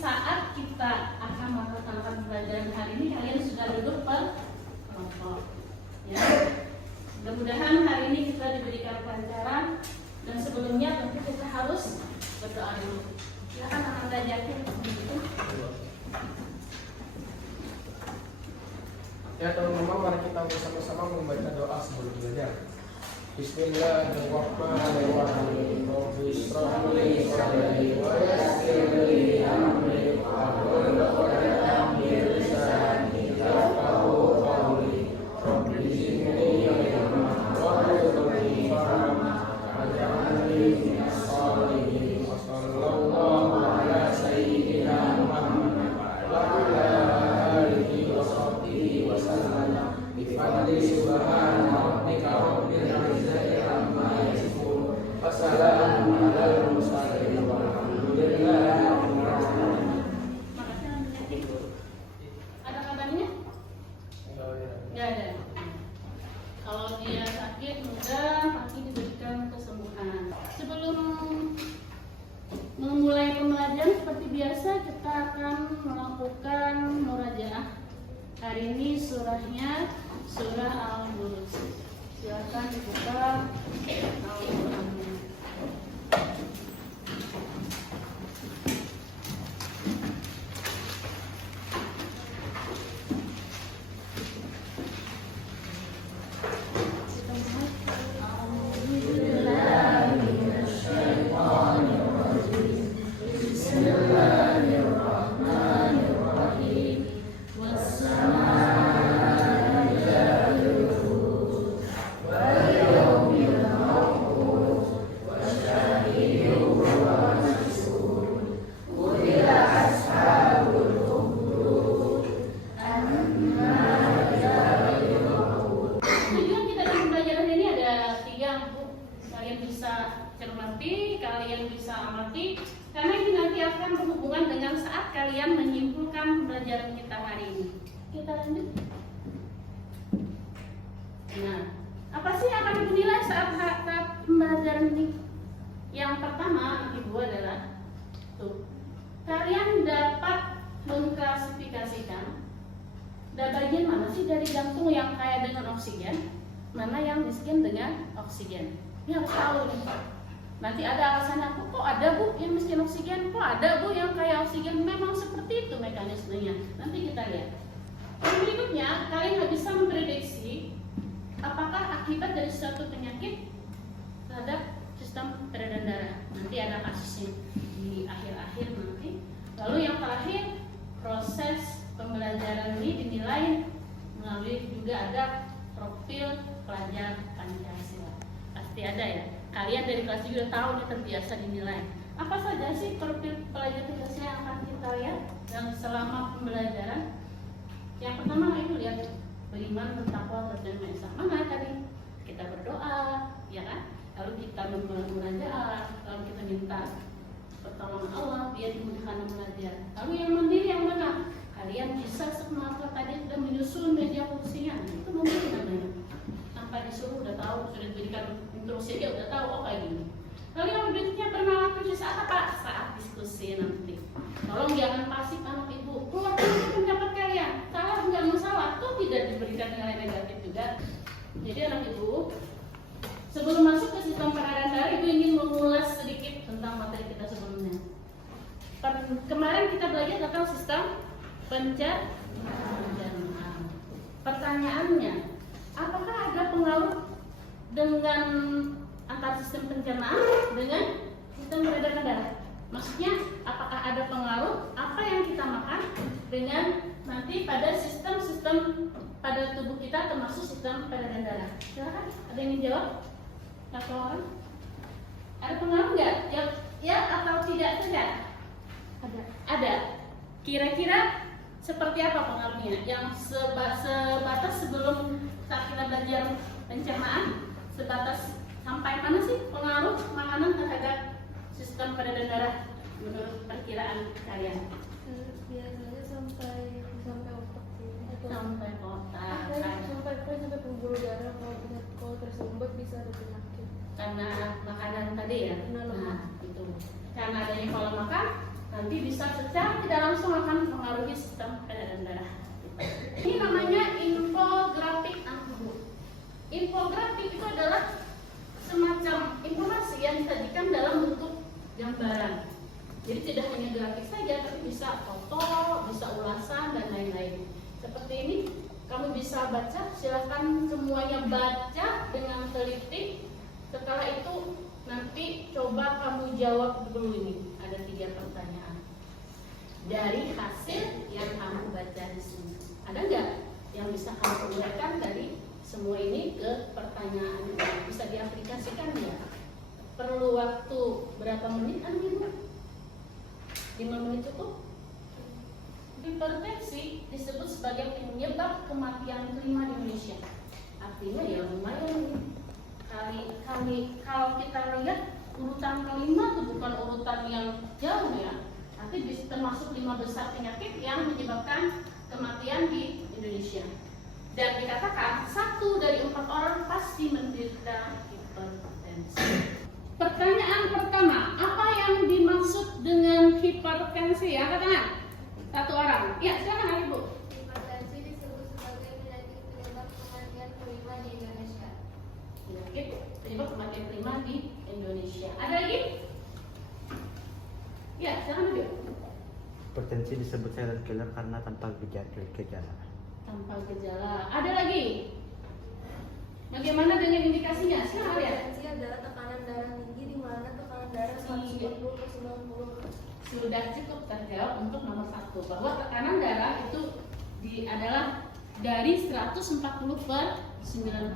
saat kita akan melaksanakan pembelajaran hari ini, kalian sudah duduk per kelompok. Ya. Mudah-mudahan hari ini kita diberikan pelajaran, dan sebelumnya tentu kita harus berdoa dulu. Silakan akan belajarnya begitu. Ya teman-teman, mari kita bersama-sama membaca doa sebelum belajar. Bismillahirrahmanirrahim. Rabbi shrah li sadri wa yassir li amri wahlul 'uqdatam min lisani yafqahu qawli. Rabbi zidni ilma warzuqni fahma waj'alni minas shalihin. Wa sallallahu ala sayyidina Muhammad wa ala alihi wa sahbihi wa sallam. Bi fadli subhana rabbika rabbil izzati amma yasifun. Wassalamu alal mursalin walhamdulillahi rabbil alamin. Ada kabarnya? Nggak ada. Kalau dia sakit, mudah pasti diberikan kesembuhan. Sebelum memulai pembelajaran seperti biasa, kita akan melakukan murajaah. Hari ini surahnya surah Al-Mulk. Silakan dibuka Al-Qur'annya. Tujuan kita dalam pembelajaran ini ada 3 untuk kalian bisa cermati, kalian bisa amati, karena ini nanti akan berhubungan dengan saat kalian menyimpulkan pembelajaran kita hari ini. Kita lanjut. Nah, apa sih yang akan dinilai saat pembelajaran ini? Yang pertama, Ibu, adalah kalian dapat mengklasifikasikan bagian mana sih dari jantung yang kaya dengan oksigen, mana yang miskin dengan oksigen. Ini harus tahu nih. Nanti ada alasannya, kok ada Bu yang miskin oksigen, kok ada Bu yang kaya oksigen. Memang seperti itu mekanismenya. Nanti kita lihat. Yang berikutnya, kalian nggak bisa memprediksi apakah akibat dari suatu penyakit terhadap sistem peredaran darah. Nanti ada kasusnya di akhir-akhir nanti. Lalu yang terakhir, proses pembelajaran ini dinilai melalui juga ada profil pelajar Pancasila. Pasti ada ya. Kalian dari kelas juga tahu nih, terbiasa dinilai. Apa saja sih profil pelajar Pancasila yang akan kita lihat dan selama pembelajaran? Yang pertama Ibu lihat, beriman, bertakwa, berdoa Esa. Mana tadi? Kita berdoa, ya kan? Lalu kita memunajat, lalu kita minta pertolongan Allah biar dimudahkan belajar. Lalu yang mandiri yang mana? Kalian bisa semata tadi sudah menyusun media fungsinya, itu mandiri namanya. Tanpa disuruh udah tahu, sudah diberikan instruksi dia udah tahu, oh kayak gini. Lalu yang berikutnya berlaku di saat apa? Saat diskusi nanti. Tolong jangan pasif anak Ibu. Keluarkan pendapat kalian. Salah nggak masalah, tuh tidak diberikan nilai negatif juga. Jadi anak Ibu, sebelum masuk ke sistem peredaran darah, Ibu ingin mengulas sedikit tentang materi kita sebelumnya. Kemarin kita belajar tentang sistem pencernaan. Pertanyaannya, apakah ada pengaruh dengan antara sistem pencernaan dengan sistem peredaran darah? Maksudnya, apakah ada pengaruh apa yang kita makan dengan nanti pada sistem-sistem pada tubuh kita termasuk sistem peredaran darah? Silakan, ada yang ingin jawab? Satu orang? Ada pengaruh nggak? Ya atau tidak? Tidak? Ada. Kira-kira seperti apa pengaruhnya? Yang sebatas sebelum saat kita belajar pencernaan, sebatas sampai mana sih pengaruh makanan terhadap sistem peredaran darah menurut perkiraan kalian? Biasanya sampai otak sih. Sampai otak. Sampai pembuluh darah, kalau tersumbat bisa ada penyakit. Karena makanan tadi ya. Karena lemak. Nah, itu. Karena adanya pola makan, nanti bisa secara tidak langsung akan mengaruhi sistem peredaran darah. Ini namanya infografik tubuh. Infografik itu adalah semacam informasi yang disajikan dalam bentuk gambaran. Jadi tidak hanya grafik saja, tapi bisa foto, bisa ulasan dan lain-lain. Seperti ini, kamu bisa baca. Silahkan semuanya baca dengan teliti. Setelah itu nanti coba kamu jawab dulu ini. Ada 3 pertanyaan dari hasil yang kamu baca di sini. Ada nggak yang bisa kamu uraikan dari semua ini ke pertanyaan yang bisa diaplikasikan ya? Perlu waktu berapa menit? 5 menit cukup? Hipertensi disebut sebagai penyebab kematian kelima di Indonesia. Artinya ya lumayan nih. Kalau kita lihat urutan kelima itu bukan urutan yang jauh ya. Nanti termasuk 5 besar penyakit yang menyebabkan kematian di Indonesia. Dan dikatakan 1 dari 4 orang pasti menderita hipertensi. Pertanyaan pertama, apa yang dimaksud dengan hipertensi? Angkat tangan. 1 orang. Ya, silakan Ibu. Hipertensi disebut sebagai penyakit penyebab kematian kelima di Indonesia. Penyakit penyebab kematian kelima di Indonesia. Ada lagi? Ya, silakan Ibu. Hipertensi disebut silent killer karena tanpa gejala. Tanpa gejala. Ada lagi? Bagaimana dengan indikasinya? Silakan ya. Hipertensi adalah tekanan darah tinggi di mana tekanan darah 140 ke 90. Sudah cukup terjawab untuk nomor 1 bahwa tekanan darah itu adalah dari 140 per 90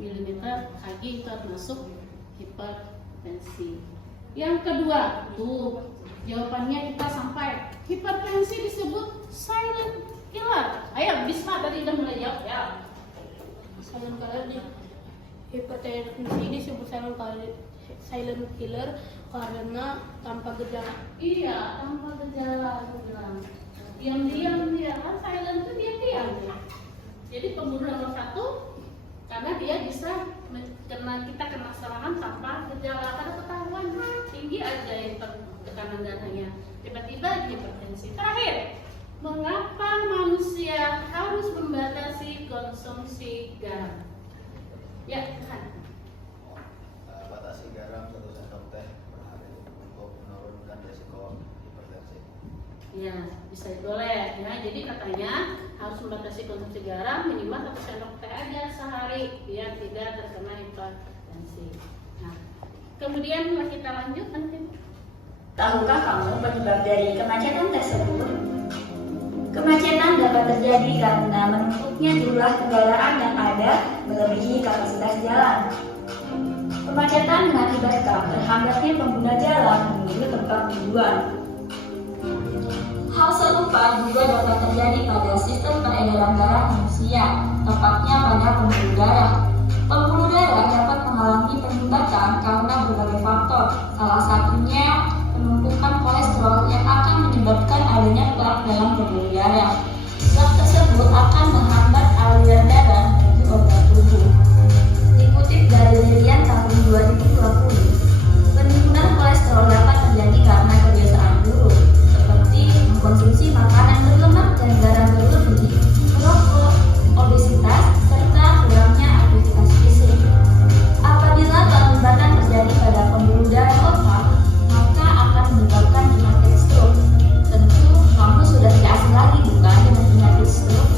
mm Hg itu termasuk hipertensi. Yang kedua, tuh jawabannya kita sampai. Hipertensi disebut silent killer. Ayo, Bisma tadi udah mulai jawab ya. Silent killer hipertensi disebut silent killer karena tanpa gejala. Iya, tanpa gejala aku bilang. Diam-diam dia kan silent itu diam-diam ya. Jadi pembunuh nomor 1 karena dia bisa kita kena serangan tanpa gejala, karena ketahuan tinggi aja tekanan darahnya, tiba-tiba hipertensi. Terakhir, mengapa manusia harus membatasi konsumsi garam? Ya, kan. Batasi garam 1 sendok teh per hari untuk menurunkan risiko hipertensi. Ya, bisa boleh ya. Jadi katanya harus membatasi konsumsi garam minimal 1 sendok teh aja sehari biar tidak terkena hipertensi. Nah, kemudian kita lanjut nanti. Tahukah kamu penyebab dari kemacetan tersebut? Kemacetan dapat terjadi karena menumpuknya jumlah kendaraan yang ada melebihi kapasitas jalan. Kemacetan mengakibatkan terhambatnya pengguna jalan menuju tempat tujuan. Hal serupa juga dapat terjadi pada sistem peredaran darah manusia, tepatnya pada pembuluh darah. Pembuluh darah dapat mengalami penyumbatan karena berbagai faktor, salah satunya penumpukan kolesterol yang akan menyebabkan adanya plak dalam pembuluh darah. Plak tersebut akan menghambat aliran darah menuju organ tubuh. Dikutip dari Lilian tahun 2020, penimbunan kolesterol dapat terjadi karena kebiasaan buruk, seperti mengkonsumsi makanan berlemak dan garam berlebih, merokok, obesitas, serta kurangnya aktivitas fisik. Apabila pelambatan terjadi pada pembuluh darah otak, maka akan menyebabkan penyakit stroke. Tentu kamu sudah tidak asing lagi bukan dengan penyakit stroke?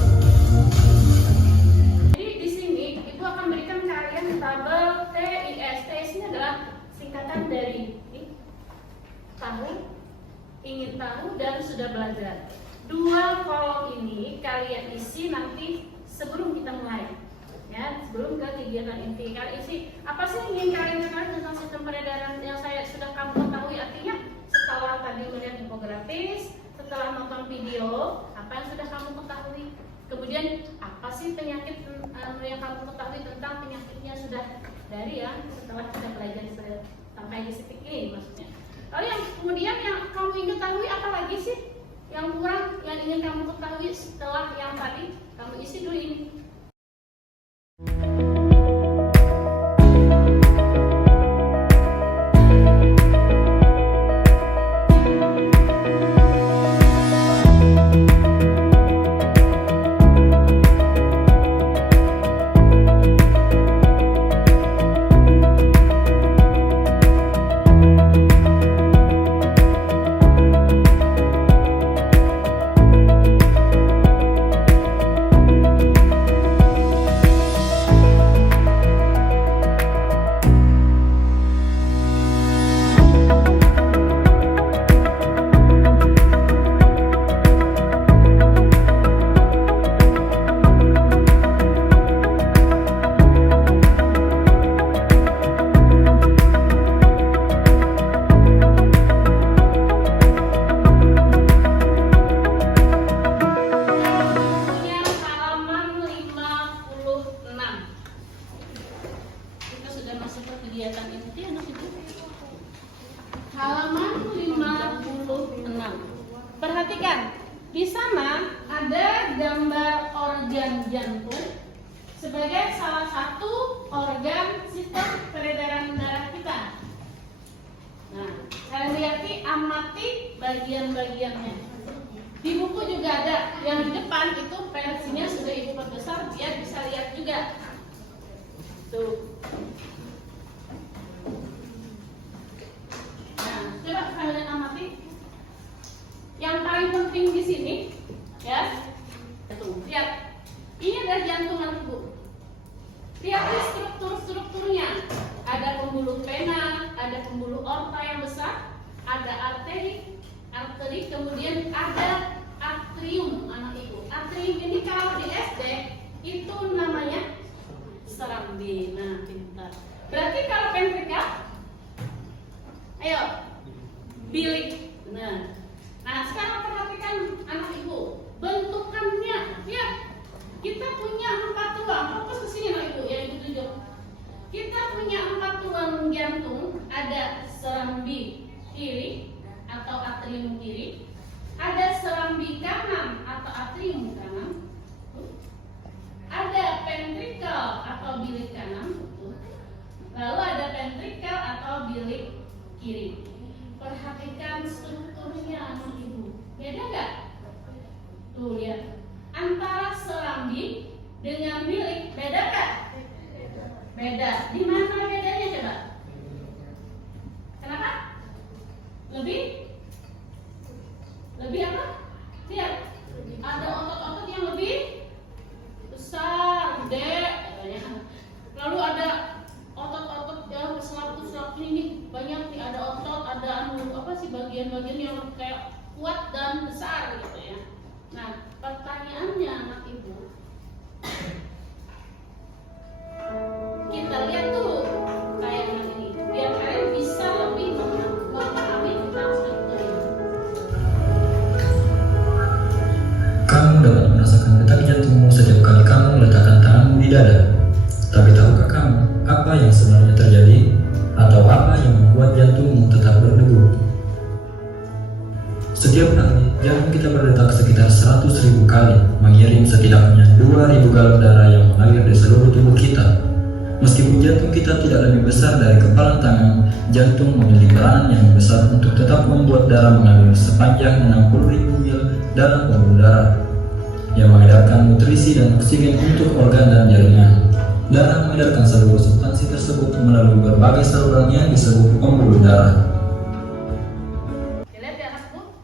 Jadi di sini Ibu akan berikan kalian tabel TIS. TIS ini adalah singkatan dari tahu, ingin tahu, dan sudah belajar. 2 kolom ini kalian isi nanti sebelum kita mulai. Ya, sebelum ke kegiatan inti kalian isi apa sih yang ingin kalian ketahui tentang sistem peredaran yang sudah kamu ketahui. Artinya setelah tadi melihat infografis, setelah nonton video, apa yang sudah kamu ketahui, kemudian apa sih penyakit yang kamu ketahui tentang penyakitnya sudah dari ya setelah kita belajar sampai di titik ini maksudnya. Lalu yang kemudian yang kamu ingin ketahui apa lagi sih yang kurang yang ingin kamu ketahui setelah yang tadi kamu isi dulu ini. di sana ada gambar organ jantung sebagai salah satu organ sistem peredaran darah kita. Nah, kalian lihat nih, amati bagian-bagiannya. Di buku juga ada, yang di depan itu versinya sudah ibu perbesar, biar bisa lihat juga. Tuh. Nah, coba kalian amati. Yang paling penting di sini, ya, tuh, lihat. Ini adalah jantung anak ibu. Lihat strukturnya. Ada pembuluh vena, ada pembuluh aorta yang besar, ada arteri, kemudian ada atrium anak ibu. Atrium ini kalau di SD itu namanya serambi. Nah, pintar. Berarti kalau ventrikal, ayo, bilik. Nah, sekarang perhatikan anak ibu, bentukannya. Lihat, kita punya 4 ruang. Fokus ke sini anak ibu, ya ibu tunjuk. Kita punya 4 ruang jantung. Ada serambi kiri atau atrium kiri, ada serambi kanan atau atrium kanan, ada ventrikel atau bilik kanan, lalu ada ventrikel atau bilik kiri. Perhatikan strukturnya anak ibu, beda nggak? Tuh lihat, antara serambi dengan bilik beda nggak? Beda. Di mana bedanya coba? Kenapa? Lebih apa? Lihat, ada otot-otot yang lebih besar, gede, katanya. Lalu ada otot-otot yang selap-selap ini banyak nih, ada otot, ada bagian-bagian yang kayak kuat dan besar gitu ya. Nah, pertanyaannya anak ibu, kita lihat dulu tayangan ini biar kalian bisa lebih memahami tentang struktur ini. Kamu dapat merasakan detak jantungmu setiap kali kamu meletakkan tanganmu di dada. Tapi tahukah kamu apa yang sebenarnya terjadi atau apa yang membuat jantungmu tetap berdegup? Setiap hari, jantung kita berdetak sekitar 100.000 kali, mengirim setidaknya 2.000 galon darah yang mengalir di seluruh tubuh kita. Meskipun jantung kita tidak lebih besar dari kepalan tangan, jantung memiliki peranan yang besar untuk tetap membuat darah mengalir sepanjang 60.000 mil dalam pembuluh darah, yang mengedarkan nutrisi dan oksigen untuk organ dan jaringan. Darah mengedarkan seluruh substansi tersebut melalui berbagai saluran yang disebut pembuluh darah. Lihat ya anakku,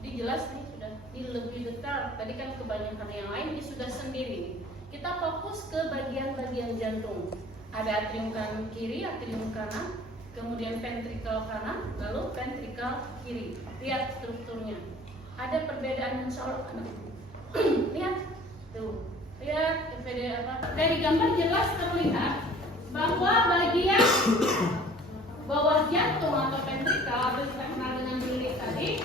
jadi jelas nih, sudah ini lebih detail. Tadi kan kebanyakan yang lain ini sudah sendiri nih. Kita fokus ke bagian-bagian jantung. Ada atrium kanan kiri, atrium kanan, kemudian ventrikel kanan, lalu ventrikel kiri. Lihat strukturnya. Ada perbedaan insya lihat tuh, lihat dari gambar jelas terlihat bahwa bagian bawah jantung atau ventrikel atau kita kenal dengan bilik tadi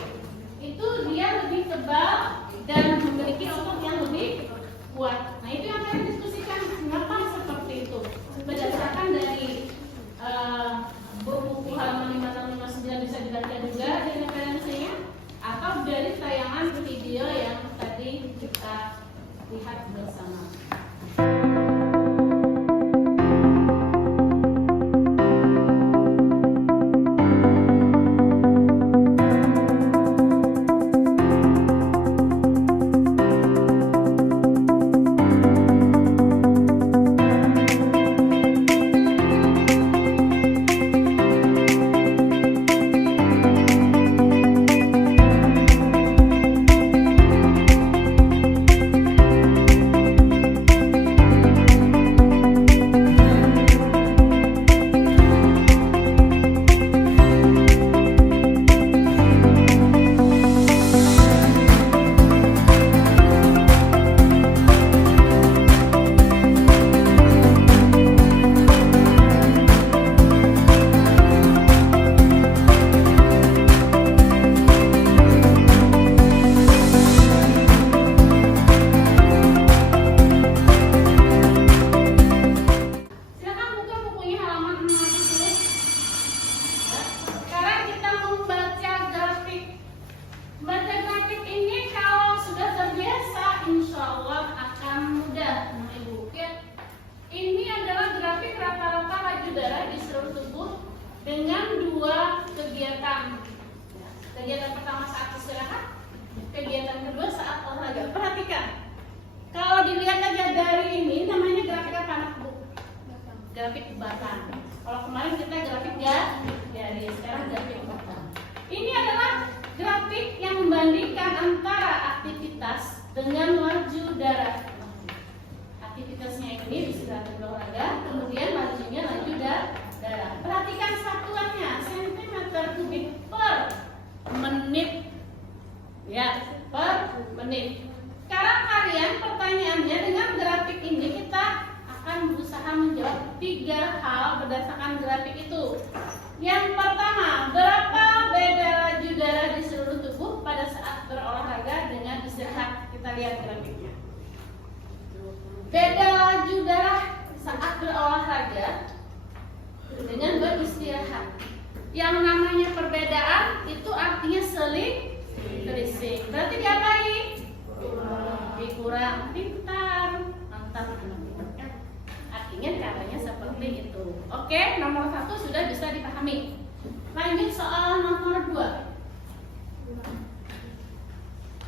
itu dia lebih tebal dan memiliki otot yang lebih kuat. Nah, itu yang kalian diskusikan kenapa seperti itu berdasarkan dari buku halaman 5659 bisa dibaca juga di referensinya atau dari tayangan video yang tadi kita lihat bersama. antara aktivitas dengan laju darah. Aktivitasnya ini istirahat berolahraga, kemudian lajunya laju darah. Perhatikan satuannya, sentimeter kubik per menit. Ya, per menit. Sekarang kalian pertanyaannya dengan grafik ini kita akan berusaha menjawab 3 hal berdasarkan grafik itu. Yang pertama, berapa beda laju darah di seluruh tubuh pada saat berolahraga dengan istirahat? Kita lihat grafiknya. Beda laju darah saat berolahraga dengan beristirahat. Yang namanya perbedaan itu artinya selisih. Berarti diapain? Dikurang. Pintar. Mantap anak-anak. Artinya caranya seperti itu. Oke, nomor 1 sudah bisa dipahami. Lanjut soal nomor 2.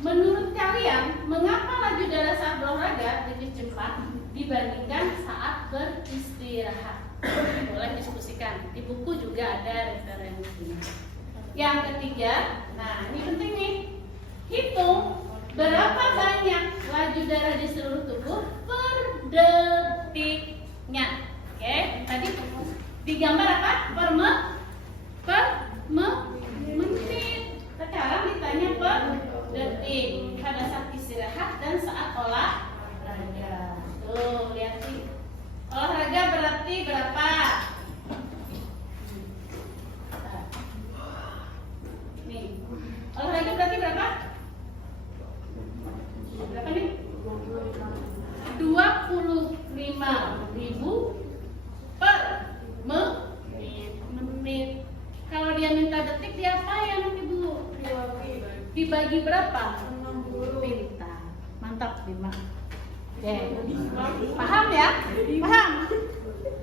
Menurut kalian, mengapa laju darah saat berolahraga lebih cepat dibandingkan saat beristirahat? Boleh diskusikan. Di buku juga ada referensinya. Yang ketiga, nah ini penting nih. Hitung berapa banyak laju darah di seluruh tubuh per detiknya. Oke, tadi digambar apa? Per menit. Sekarang ditanya per detik pada saat istirahat dan saat olahraga. Tuh, lihat sih. Olahraga berarti berapa? Nih. Olahraga berarti berapa? Berapa nih? 25.000 per menit. Kalau dia minta detik, dia apa ya nanti Bu? Dibagi berapa? 60. Pintar. Mantap, Bima. Paham ya? Paham?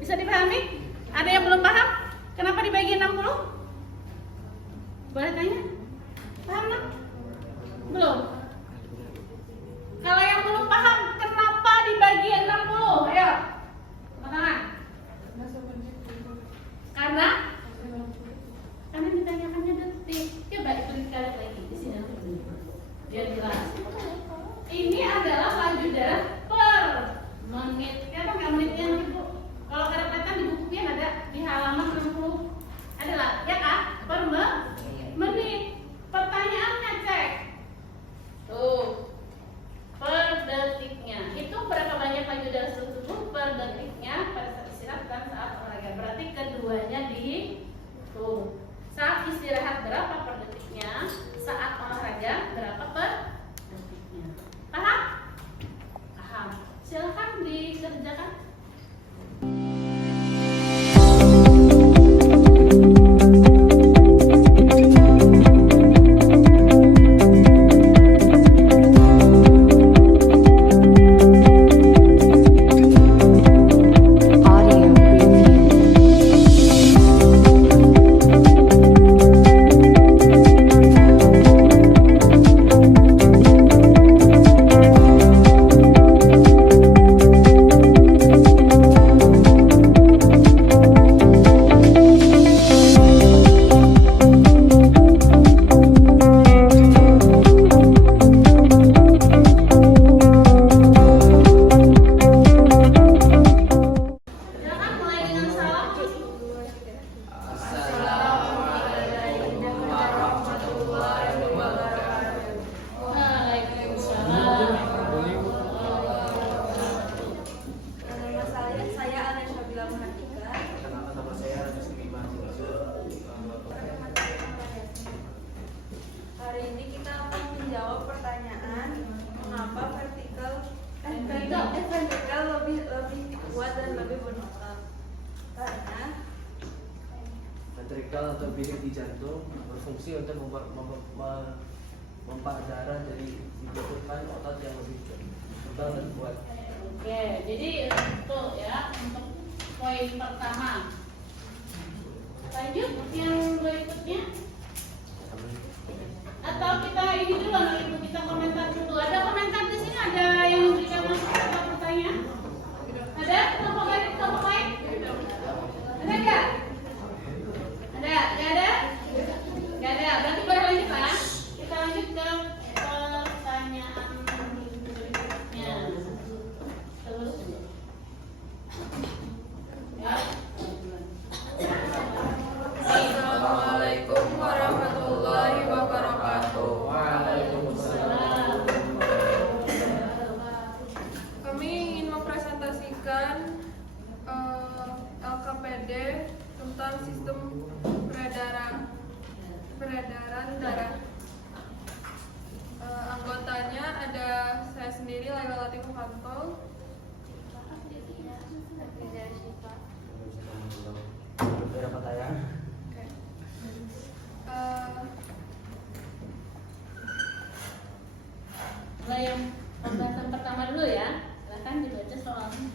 Bisa dipahami? Ada yang belum paham? Kenapa dibagi 60? Boleh tanya? Paham kan? Belum? Kalau yang belum paham, kenapa dibagi 60? Ayo, tangan. Karena ditanyakannya detik. Coba itu dikali lagi di sini biar jelas. Ini adalah laju darah per menit. Kenapa nggak menitnya nanti Bu? Kalau ada kelihatan di bukunya ada di halaman 60. Adalah ya kak? Per menit. Pertanyaannya cek. Tuh. Per detiknya. Itu berapa banyak laju darah seluruh tubuh per detiknya pada saat istirahat dan saat olahraga. Berarti keduanya dihitung. Saat istirahat berapa per detiknya, saat olahraga berapa per detiknya. Paham? Paham. Silakan dikerjakan. Ventrikel atau bilik di jantung berfungsi untuk memompa darah dari dibutuhkan otot yang lebih tebal dan kuat. Oke, jadi itu ya untuk poin pertama. Lanjut yang berikutnya. Atau kita ini dulu, kita komentar dulu. Ada komentar di sini? Ada yang memberikan masukan atau pertanyaan? Ada? Kelompok lain? Ada nggak? Ada? Nggak ada? Nggak ada. Berarti boleh lanjut lah. Kita lanjut ke Lewalati Mukanto. Berapa pertanyaan? Oke. Mulai yang pembahasan pertama dulu ya. Silakan dibaca soalnya.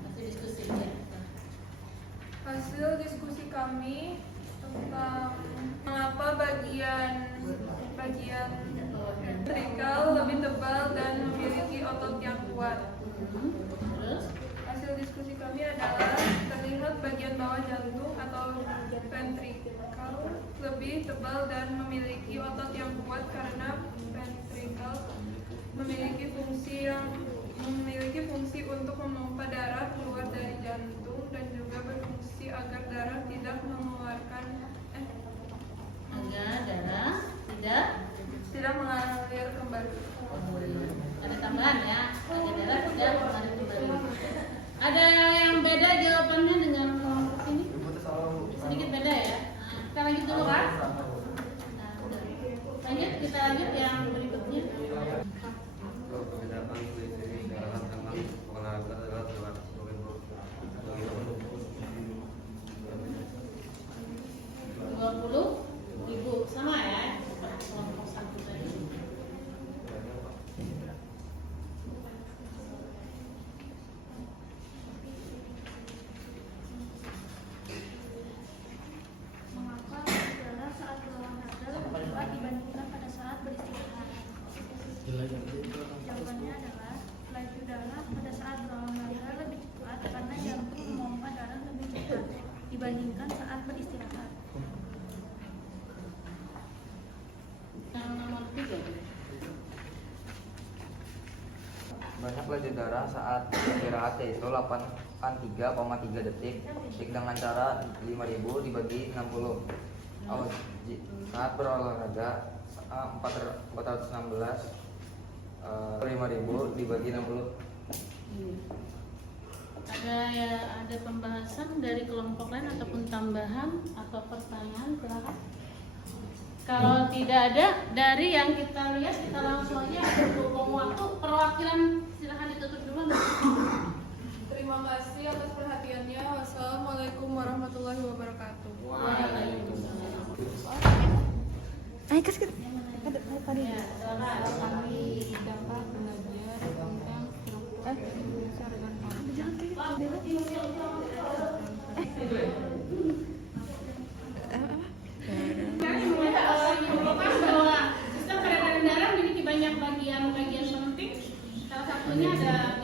Masih diskusi ya. Hasil diskusi kami tentang mengapa bagian ventrikal lebih tebal dan memiliki otot yang kuat. Terus Hasil diskusi kami adalah terlihat bagian bawah jantung atau ventrikal lebih tebal dan memiliki otot yang kuat karena ventrikal memiliki fungsi untuk memompa darah keluar dari jantung dan juga berfungsi agar darah tidak mengeluarkan agar darah tidak mengalir kembali. ada tambahan ya. Agar darah tidak mengalir kembali. Ada yang beda jawabannya dengan kelompok ini? Sedikit beda ya. Kita lanjut dulu kan? Nah, udah. Lanjut, kita lanjut yang berikutnya. Perbedaan ini darah dengan olahraga adalah lewat sebagai 20.000 sama ya. Kelompok satu tadi. Mengapa udara saat berolahraga lebih cepat dibandingkan pada saat beristirahat? Jawabannya adalah laju darah pada saat berolahraga lebih cepat karena jantung memompa darah lebih cepat dibandingkan saat beristirahat. Yang nomor 3. Banyak laju darah saat istirahat yaitu 83,3 detik dengan cara 5.000 dibagi 60. Saat berolahraga 416 5.000 dibagi 60. Ada pembahasan dari kelompok lain ataupun tambahan atau pertanyaan, silakan. Kalau tidak ada dari yang kita lihat, kita langsung aja berhubung waktu. Perwakilan silakan ditutup dulu. Terima kasih atas perhatiannya. Wassalamualaikum warahmatullahi wabarakatuh. Ya, silakan. Kami dapat belajar tentang besar dan bahwa sistem peredaran darah memiliki banyak bagian penting. Salah satunya ada